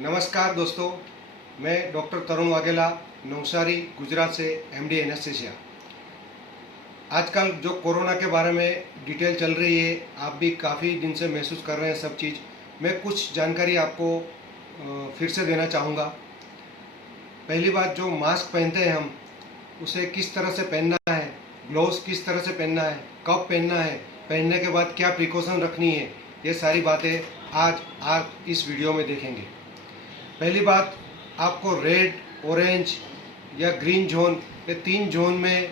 नमस्कार दोस्तों, मैं डॉक्टर तरुण वाघेला नवसारी गुजरात से एमडी एनेस्थीसिया। आजकल जो कोरोना के बारे में डिटेल चल रही है, आप भी काफ़ी दिन से महसूस कर रहे हैं सब चीज़। मैं कुछ जानकारी आपको फिर से देना चाहूँगा। पहली बात, जो मास्क पहनते हैं हम, उसे किस तरह से पहनना है, ग्लोव्स किस तरह से पहनना है, कब पहनना है, पहनने के बाद क्या प्रिकॉशन रखनी है, ये सारी बातें आज आप इस वीडियो में देखेंगे। पहली बात, आपको रेड, ऑरेंज या ग्रीन जोन, ये 3 जोन में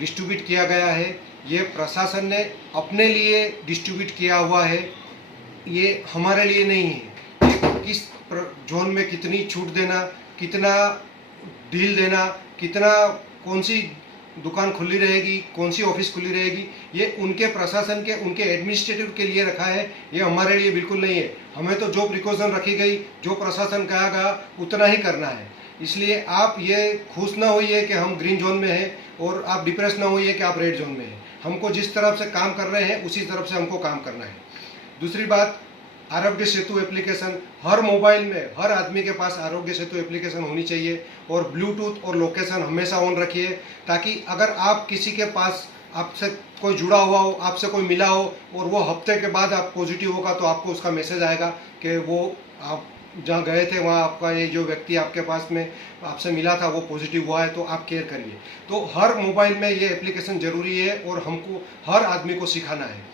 डिस्ट्रीब्यूट किया गया है। ये प्रशासन ने अपने लिए डिस्ट्रीब्यूट किया हुआ है, ये हमारे लिए नहीं है। ये किस जोन में कितनी छूट देना, कितना डील देना, कितना कौन सी दुकान खुली रहेगी, कौन सी ऑफिस खुली रहेगी, ये उनके प्रशासन के, उनके एडमिनिस्ट्रेटिव के लिए रखा है। ये हमारे लिए बिल्कुल नहीं है। हमें तो जो प्रिकॉशन रखी गई, जो प्रशासन कहा गया, उतना ही करना है। इसलिए आप ये खुश ना होइए कि हम ग्रीन जोन में हैं, और आप डिप्रेस ना होइए कि आप रेड जोन में हैं। हमको जिस तरफ से काम कर रहे हैं, उसी तरफ से हमको काम करना है। दूसरी बात, आरोग्य सेतु एप्लीकेशन हर मोबाइल में, हर आदमी के पास आरोग्य सेतु एप्लीकेशन होनी चाहिए। और ब्लूटूथ और लोकेशन हमेशा ऑन रखिए, ताकि अगर आप किसी के पास, आपसे कोई जुड़ा हुआ हो, आपसे कोई मिला हो, और वो हफ्ते के बाद आप पॉजिटिव होगा, तो आपको उसका मैसेज आएगा कि वो आप जहाँ गए थे वहाँ आपका ये जो व्यक्ति आपके पास में आपसे मिला था वो पॉजिटिव हुआ है, तो आप केयर करिए। तो हर मोबाइल में ये एप्लीकेशन ज़रूरी है और हमको, हर आदमी को सिखाना है।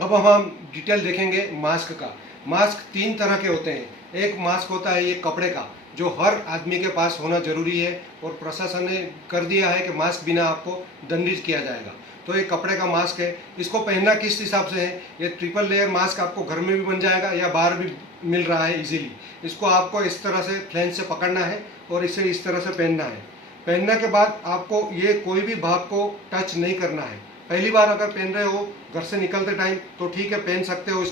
अब हम डिटेल देखेंगे मास्क का। मास्क 3 तरह के होते हैं। एक मास्क होता है ये कपड़े का, जो हर आदमी के पास होना जरूरी है, और प्रशासन ने कर दिया है कि मास्क बिना आपको दंडित किया जाएगा। तो ये कपड़े का मास्क है। इसको पहनना किस हिसाब से है, ये ट्रिपल लेयर मास्क आपको घर में भी बन जाएगा या बाहर भी मिल रहा है इजीली। इसको आपको इस तरह से फ्लैंज से पकड़ना है और इसे इस तरह से पहनना है। पहनने के बाद आपको ये कोई भी भाग को टच नहीं करना है। पहली बार अगर पहन रहे हो घर से निकलते टाइम, तो ठीक है, पहन सकते हो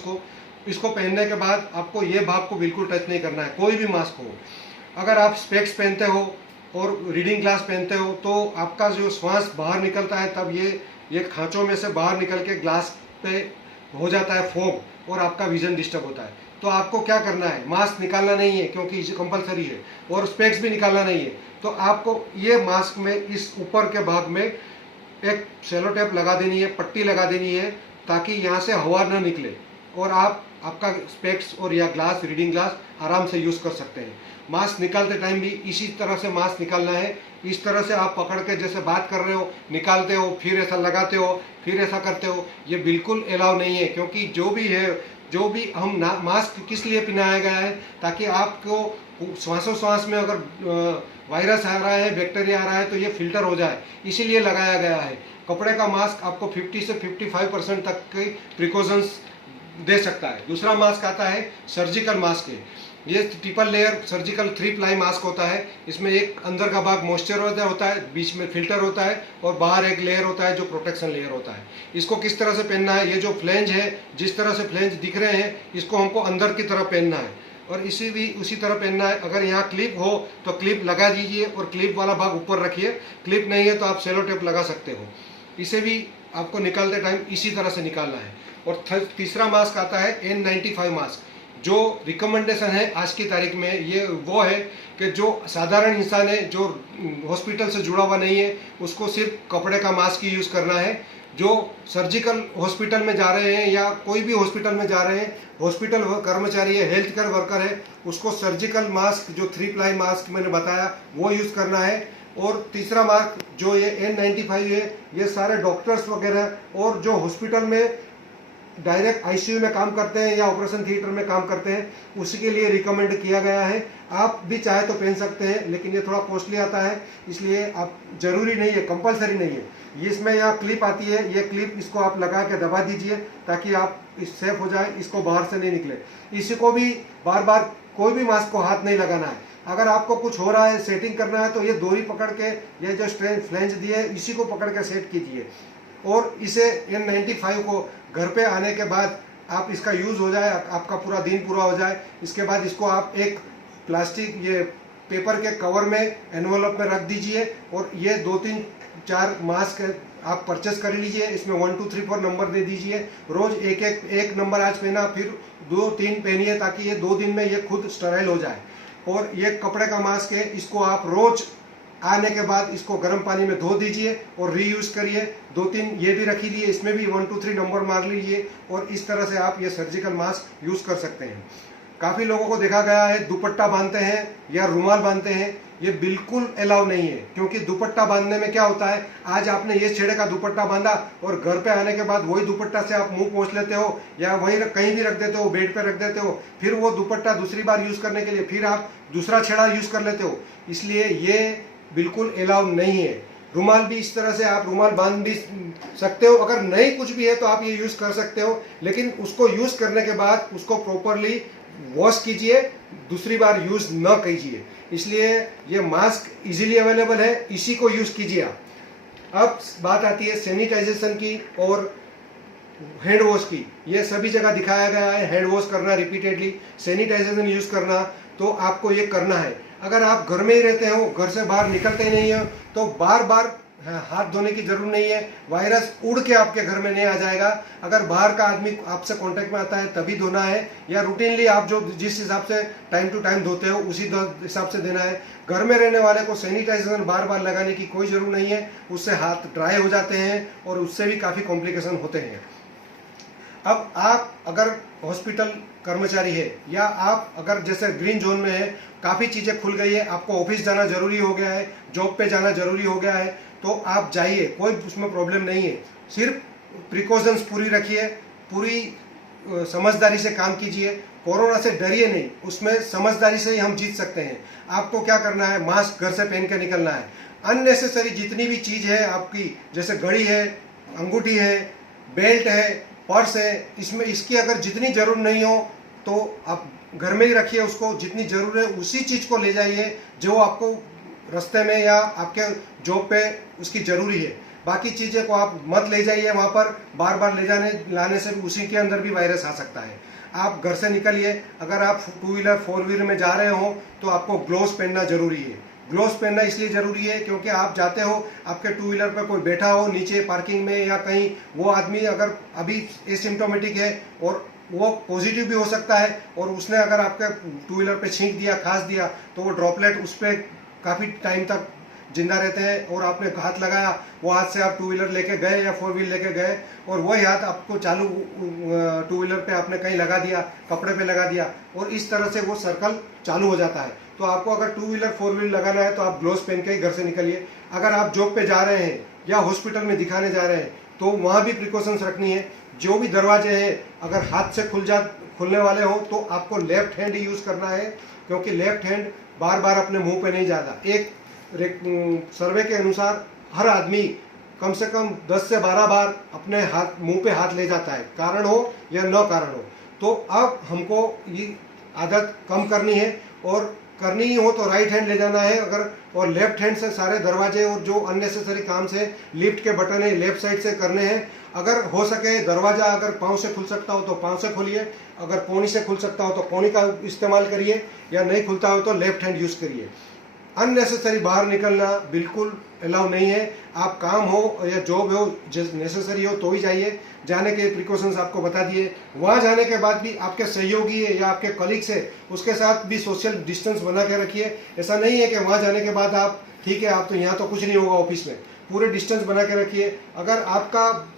इसको पहनने के बाद आपको ये भाग को बिल्कुल टच नहीं करना है, कोई भी मास्क हो। अगर आप स्पेक्स पहनते हो और रीडिंग ग्लास पहनते हो, तो आपका जो श्वास बाहर निकलता है, तब ये खांचों में से बाहर निकल के ग्लास पे हो जाता है फॉग, और आपका विजन डिस्टर्ब होता है। तो आपको क्या करना है, मास्क निकालना नहीं है क्योंकि कंपलसरी है, और स्पेक्स भी निकालना नहीं है। तो आपको ये मास्क में इस ऊपर के भाग में एक सेलो टेप लगा देनी है, पट्टी लगा देनी है, ताकि यहाँ से हवा न निकले, और आपका स्पेक्स और या ग्लास, रीडिंग ग्लास आराम से यूज़ कर सकते हैं। मास्क निकालते टाइम भी इसी तरह से मास्क निकालना है। इस तरह से आप पकड़ के जैसे बात कर रहे हो, निकालते हो, फिर ऐसा लगाते हो, फिर ऐसा करते हो, ये बिल्कुल अलाउ नहीं है। क्योंकि जो भी हम मास्क किस लिए पहनाया गया है, ताकि आपको श्वासोश्वास में अगर वायरस आ रहा है, बैक्टीरिया आ रहा है, तो ये फिल्टर हो जाए, इसीलिए लगाया गया है। कपड़े का मास्क आपको 50 से 55% तक की प्रिकॉशंस दे सकता है। दूसरा मास्क आता है सर्जिकल मास्क है। ये triple layer surgical 3 ply mask होता है। इसमें एक अंदर का भाग मॉइस्चराइजर होता है, बीच में फिल्टर होता है, और बाहर एक लेयर होता है जो प्रोटेक्शन लेयर होता है। इसको किस तरह से पहनना है, ये जो फ्लेंज है, जिस तरह से फ्लेंज दिख रहे हैं, इसको हमको अंदर की तरफ पहनना है, और उसी तरह पहनना है। अगर यहाँ क्लिप हो तो क्लिप लगा दीजिए, और क्लिप वाला भाग ऊपर रखिए। क्लिप नहीं है तो आप सेलो टेप लगा सकते हो। इसे भी आपको निकालते टाइम इसी तरह से निकालना है। और तीसरा मास्क आता है N95 मास्क। जो रिकमेंडेशन है आज की तारीख में, ये वो है कि जो साधारण इंसान है, जो हॉस्पिटल से जुड़ा हुआ नहीं है, उसको सिर्फ कपड़े का मास्क ही यूज़ करना है। जो सर्जिकल हॉस्पिटल में जा रहे हैं या कोई भी हॉस्पिटल में जा रहे हैं, हॉस्पिटल कर्मचारी है, हेल्थ केयर वर्कर है, उसको सर्जिकल मास्क, जो 3 प्लाई मास्क मैंने बताया, वो यूज़ करना है। और तीसरा मास्क जो ये N95 है, ये सारे डॉक्टर्स वगैरह और जो हॉस्पिटल में डायरेक्ट आईसीयू में काम करते हैं या ऑपरेशन थिएटर में काम करते हैं, उसी के लिए रिकमेंड किया गया है। आप भी चाहे तो पहन सकते हैं, लेकिन ये थोड़ा कॉस्टली आता है, इसलिए आप जरूरी नहीं है, कंपलसरी नहीं है। इसमें यहाँ क्लिप आती है, ये क्लिप इसको आप लगा के दबा दीजिए, ताकि आप सेफ हो जाए, इसको बाहर से नहीं निकले। इसी को भी बार बार कोई भी मास्क को हाथ नहीं लगाना है। अगर आपको कुछ हो रहा है, सेटिंग करना है, तो ये डोरी पकड़ के, ये जो फ्लेंज दिए, इसी को पकड़ के सेट कीजिए। और इसे N95 को घर पे आने के बाद आप इसका यूज़ हो जाए, आपका पूरा दिन पूरा हो जाए, इसके बाद इसको आप एक प्लास्टिक, ये पेपर के कवर में, एनवलप में रख दीजिए। और ये 2-3-4 मास्क आप परचेस कर लीजिए। इसमें 1 2 3 4 नंबर दे दीजिए। रोज एक नंबर आज पहना, फिर 2-3 पहनिए, ताकि ये 2 दिन में ये खुद स्टराइल हो जाए। और ये कपड़े का मास्क है, इसको आप रोज आने के बाद इसको गर्म पानी में धो दीजिए और रीयूज करिए। 2-3 ये भी रखी लिए, इसमें भी 1 2 3 नंबर मार लीजिए और इस तरह से आप ये सर्जिकल मास्क यूज कर सकते हैं। काफ़ी लोगों को देखा गया है दुपट्टा बांधते हैं या रुमाल बांधते हैं, ये बिल्कुल अलाउ नहीं है। क्योंकि दुपट्टा बांधने में क्या होता है, आज आपने ये छेड़े का दुपट्टा बांधा और घर पे आने के बाद वही दुपट्टा से आप मुंह पोंछ लेते हो या वहीं कहीं भी रख देते हो, बेड पे रख देते हो, फिर वो दुपट्टा दूसरी बार यूज करने के लिए फिर आप दूसरा छेड़ा यूज कर लेते हो। इसलिए ये बिल्कुल अलाउ नहीं है। रुमाल भी इस तरह से आप रुमाल बांध भी सकते हो, अगर नहीं कुछ भी है तो आप ये यूज कर सकते हो, लेकिन उसको यूज करने के बाद उसको प्रॉपरली वॉश कीजिए, दूसरी बार यूज न कीजिए। इसलिए ये मास्क इजीली अवेलेबल है, इसी को यूज कीजिए आप। अब बात आती है सैनिटाइजेशन की और हैंड वॉश की। ये सभी जगह दिखाया गया है, हैंड वॉश करना रिपीटेडली, सैनिटाइजेशन यूज करना, तो आपको ये करना है। अगर आप घर में ही रहते हो, घर से बाहर निकलते ही नहीं हो, तो बार बार हाथ धोने की जरूरत नहीं है। वायरस उड़ के आपके घर में नहीं आ जाएगा। अगर बाहर का आदमी आपसे कांटेक्ट में आता है तभी धोना है, या रूटीनली आप जो जिस हिसाब से टाइम टू टाइम धोते हो उसी हिसाब से देना है। घर में रहने वाले को सैनिटाइजेशन बार बार लगाने की कोई जरूरत नहीं है, उससे हाथ ड्राई हो जाते हैं और उससे भी काफ़ी कॉम्प्लिकेशन होते हैं। अब आप अगर हॉस्पिटल कर्मचारी है या आप अगर जैसे ग्रीन जोन में है, काफ़ी चीज़ें खुल गई है, आपको ऑफिस जाना जरूरी हो गया है, जॉब पे जाना जरूरी हो गया है, तो आप जाइए, कोई उसमें प्रॉब्लम नहीं है। सिर्फ प्रिकॉशंस पूरी रखिए, पूरी समझदारी से काम कीजिए। कोरोना से डरिए नहीं, उसमें समझदारी से ही हम जीत सकते हैं। आपको क्या करना है, मास्क घर से पहन के निकलना है। अननेसेसरी जितनी भी चीज़ है आपकी, जैसे घड़ी है, अंगूठी है, बेल्ट है, पर्स है, इसमें इसकी अगर जितनी जरूरत नहीं हो तो आप घर में ही रखिए। उसको जितनी जरूरत है उसी चीज़ को ले जाइए जो आपको रास्ते में या आपके जॉब पे उसकी जरूरी है। बाकी चीज़ें को आप मत ले जाइए वहाँ पर, बार बार ले जाने लाने से भी उसी के अंदर भी वायरस आ सकता है। आप घर से निकलिए, अगर आप 2 व्हीलर 4 व्हीलर में जा रहे हो तो आपको ग्लोव्स पहनना जरूरी है। ग्लोव्स पहनना इसलिए जरूरी है क्योंकि आप जाते हो, आपके 2 व्हीलर पर कोई बैठा हो नीचे पार्किंग में या कहीं, वो आदमी अगर अभी एसिम्प्टोमेटिक है और वो पॉजिटिव भी हो सकता है, और उसने अगर आपके 2 व्हीलर पे छींक दिया, खांस दिया, तो वो ड्रॉपलेट उस पर काफ़ी टाइम तक जिंदा रहते हैं। और आपने हाथ लगाया, वो हाथ से आप 2 व्हीलर लेके गए या 4 व्हीलर लेके गए और वही हाथ आपको चालू 2 व्हीलर पे आपने कहीं लगा दिया, कपड़े पे लगा दिया, और इस तरह से वो सर्कल चालू हो जाता है। तो आपको अगर 2 व्हीलर 4 व्हीलर लगाना है तो आप ग्लोव्स पहन के ही घर से निकलिए। अगर आप जॉब पे जा रहे हैं या हॉस्पिटल में दिखाने जा रहे हैं तो वहाँ भी प्रिकॉशंस रखनी है। जो भी दरवाजे हैं अगर हाथ से खुलने वाले हो तो आपको लेफ्ट हैंड ही यूज़ करना है, क्योंकि लेफ्ट हैंड बार बार अपने मुंह पे नहीं जाता। एक सर्वे के अनुसार हर आदमी कम से कम 10 से 12 बार अपने मुंह पे हाथ ले जाता है, कारण हो या न कारण हो। तो अब हमको ये आदत कम करनी है, और करनी ही हो तो राइट हैंड ले जाना है अगर, और लेफ्ट हैंड से सारे दरवाजे और जो अननेसेसरी काम से लिफ्ट के बटन है लेफ्ट साइड से करने हैं। अगर हो सके दरवाजा अगर पाँव से खुल सकता हो तो पाँव से खोलिए, अगर पौनी से खुल सकता हो तो पौनी का इस्तेमाल करिए, या नहीं खुलता हो तो लेफ्ट हैंड यूज़ करिए। अननेसेसरी बाहर निकलना बिल्कुल अलाउ नहीं है। आप काम हो या जॉब हो, नेसेसरी हो तो ही जाइए। जाने के प्रिकॉशंस आपको बता दिए। वहाँ जाने के बाद भी आपके सहयोगी है या आपके कलीग्स है, उसके साथ भी सोशल डिस्टेंस बना के रखिए। ऐसा नहीं है कि वहाँ जाने के बाद आप ठीक है, आप तो यहाँ तो कुछ नहीं होगा ऑफिस में, पूरे डिस्टेंस बना के रखिए। अगर आपका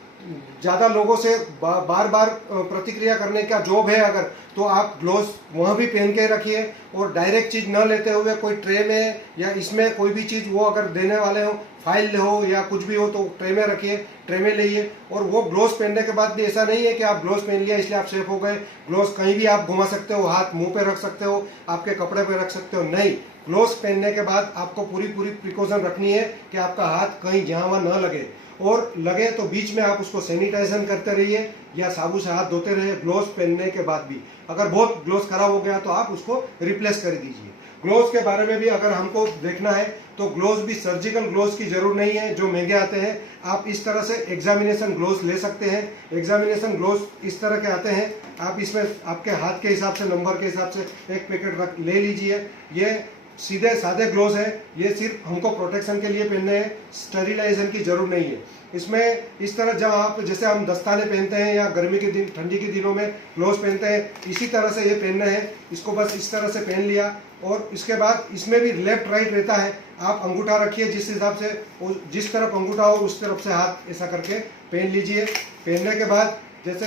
ज़्यादा लोगों से बार बार प्रतिक्रिया करने का जॉब है अगर, तो आप ग्लोव्स वहाँ भी पहन के रखिए, और डायरेक्ट चीज़ न लेते हुए कोई ट्रे में या इसमें कोई भी चीज़ वो अगर देने वाले हो, फाइल हो या कुछ भी हो तो ट्रे में रखिए, ट्रे में लाइए। और वो ग्लोव्स पहनने के बाद भी ऐसा नहीं है कि आप ग्लोव्स पहन लिया इसलिए आप सेफ हो गए। ग्लोव्स कहीं भी आप घुमा सकते हो, हाथ मुंह पे रख सकते हो, आपके कपड़े पे रख सकते हो, नहीं। ग्लोव्स पहनने के बाद आपको पूरी प्रिकॉशन रखनी है कि आपका हाथ कहीं जहाँ वहाँ न लगे, और लगे तो बीच में आप उसको सैनिटाइजेशन करते रहिए या साबुन से हाथ धोते रहिए ग्लोव्स पहनने के बाद भी। अगर बहुत ग्लोव्स खराब हो गया तो आप उसको रिप्लेस कर दीजिए। ग्लोव्स के बारे में भी अगर हमको देखना है तो ग्लोव्स भी सर्जिकल ग्लोव्स की जरूरत नहीं है जो महंगे आते हैं। आप इस तरह से एग्जामिनेशन ग्लोव्स ले सकते हैं। एग्जामिनेशन ग्लोव्स इस तरह के आते हैं, आप इसमें आपके हाथ के हिसाब से, नंबर के हिसाब से एक पैकेट ले लीजिए। ये सीधे सादे ग्लोव्स हैं, ये सिर्फ हमको प्रोटेक्शन के लिए पहनने हैं, स्टेरिलाइजेशन की जरूरत नहीं है। इसमें इस तरह जब आप जैसे हम दस्ताने पहनते हैं या गर्मी के दिन ठंडी के दिनों में ग्लोव्स पहनते हैं, इसी तरह से ये पहनना है। इसको बस इस तरह से पहन लिया और इसके बाद इसमें भी लेफ्ट राइट रहता है, आप अंगूठा रखिए जिस हिसाब से, जिस तरफ अंगूठा हो उस तरफ से हाथ ऐसा करके पहन लीजिए। पहनने के बाद जैसे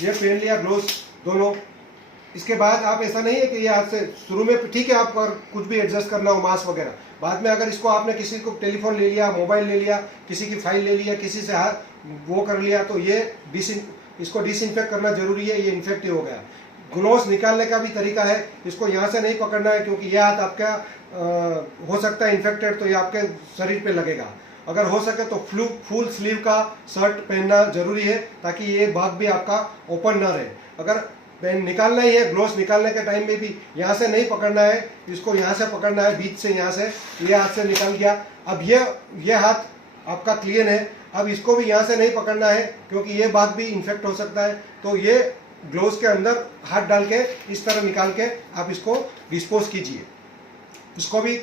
ये पहन लिया ग्लोव्स दोनों, इसके बाद आप ऐसा नहीं है कि ये हाथ से शुरू में ठीक है, आप अगर कुछ भी एडजस्ट करना हो मास्क वगैरह, बाद में अगर इसको आपने किसी को टेलीफोन ले लिया, मोबाइल ले लिया, किसी की फाइल ले लिया, किसी से हाथ वो कर लिया, तो ये इसको डिसइंफेक्ट करना जरूरी है, ये इन्फेक्टिव हो गया। ग्लोव्स निकालने का भी तरीका है, इसको यहाँ से नहीं पकड़ना है क्योंकि ये हाथ आपका हो सकता है इन्फेक्टेड, तो ये आपके शरीर पे लगेगा। अगर हो सके तो फुल स्लीव का शर्ट पहनना जरूरी है ताकि ये भाग भी आपका ओपन ना रहे। अगर निकालना ही है, ग्लोव्स निकालने के टाइम में भी यहाँ से नहीं पकड़ना है, इसको यहाँ से पकड़ना है, बीच से यहाँ से, ये हाथ से निकल गया। अब ये हाथ आपका क्लीन है, अब इसको भी यहाँ से नहीं पकड़ना है क्योंकि ये भाग भी इन्फेक्ट हो सकता है। तो ये ग्लोव्स के अंदर हाथ डाल के इस तरह निकाल के आप इसको डिस्पोज कीजिए। इसको भी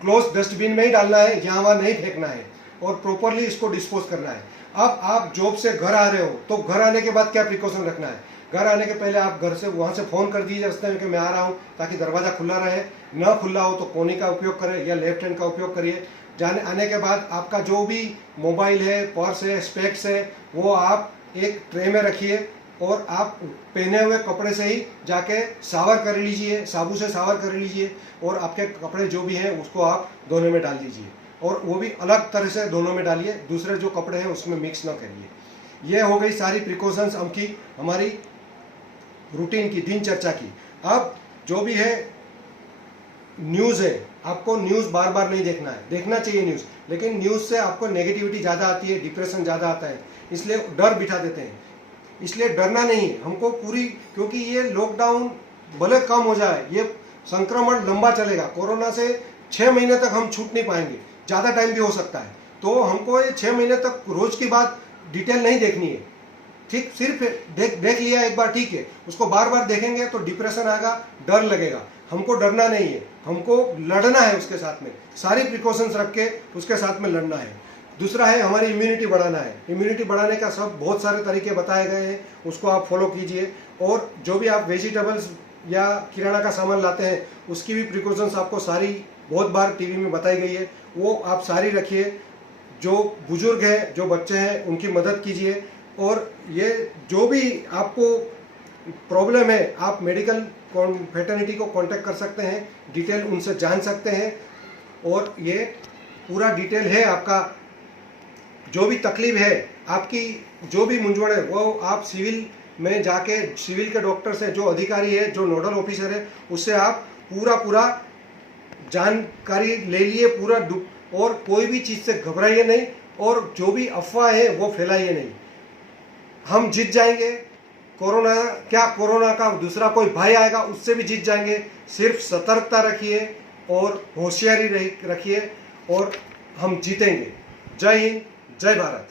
क्लोज डस्टबिन में ही डालना है, यहाँ वहाँ नहीं फेंकना है और प्रॉपरली इसको डिस्पोज करना है। अब आप जॉब से घर आ रहे हो तो घर आने के बाद क्या प्रिकॉशन रखना है? घर आने के पहले आप घर से वहाँ से फ़ोन कर दीजिए रास्ते में कि मैं आ रहा हूँ, ताकि दरवाज़ा खुला रहे। ना खुला हो तो कोने का उपयोग करें या लेफ्ट हैंड का उपयोग करिए। जाने आने के बाद आपका जो भी मोबाइल है, पर्स है, स्पेक्स है, वो आप एक ट्रे में रखिए और आप पहने हुए कपड़े से ही जाके शावर कर लीजिए, साबुन से शावर कर लीजिए और आपके कपड़े जो भी हैं उसको आप धोने में डाल दीजिए और वो भी अलग तरह से दोनों में डालिए, दूसरे जो कपड़े हैं उसमें मिक्स ना करिए। ये हो गई सारी प्रिकॉशंस हमारी रूटीन की, दिनचर्या की। अब जो भी है न्यूज़ है, आपको न्यूज़ बार बार नहीं देखना है, देखना चाहिए न्यूज़, लेकिन न्यूज़ से आपको नेगेटिविटी ज़्यादा आती है, डिप्रेशन ज़्यादा आता है, इसलिए डर बिठा देते हैं। इसलिए डरना नहीं है हमको पूरी, क्योंकि ये लॉकडाउन भले कम हो जाए, ये संक्रमण लंबा चलेगा। कोरोना से 6 महीने तक हम छूट नहीं पाएंगे, ज़्यादा टाइम भी हो सकता है। तो हमको ये 6 महीने तक रोज़ की बात डिटेल नहीं देखनी है, ठीक, सिर्फ देख लिया एक बार, ठीक है, उसको बार बार देखेंगे तो डिप्रेशन आएगा, डर लगेगा। हमको डरना नहीं है, हमको लड़ना है उसके साथ में, सारी प्रिकॉशंस रख के उसके साथ में लड़ना है। दूसरा है हमारी इम्यूनिटी बढ़ाना है। इम्यूनिटी बढ़ाने का सब बहुत सारे तरीके बताए गए हैं, उसको आप फॉलो कीजिए। और जो भी आप वेजिटेबल्स या किराना का सामान लाते हैं उसकी भी प्रिकॉशंस आपको सारी बहुत बार टीवी में बताई गई है, वो आप सारी रखिए। जो बुजुर्ग हैं, जो बच्चे हैं, उनकी मदद कीजिए। और ये जो भी आपको प्रॉब्लम है, आप मेडिकल फेटर्निटी को कांटेक्ट कर सकते हैं, डिटेल उनसे जान सकते हैं। और ये पूरा डिटेल है, आपका जो भी तकलीफ है, आपकी जो भी मूंझवण है, वो आप सिविल में जाके सिविल के डॉक्टर से, जो अधिकारी है, जो नोडल ऑफिसर है, उससे आप पूरा जानकारी ले लिए पूरा। और कोई भी चीज़ से घबराइए नहीं और जो भी अफवाह है वो फैलाइए नहीं। हम जीत जाएंगे। कोरोना क्या, कोरोना का दूसरा कोई भाई आएगा उससे भी जीत जाएंगे। सिर्फ सतर्कता रखिए और होशियारी रखिए और हम जीतेंगे। जय हिंद, जय भारत।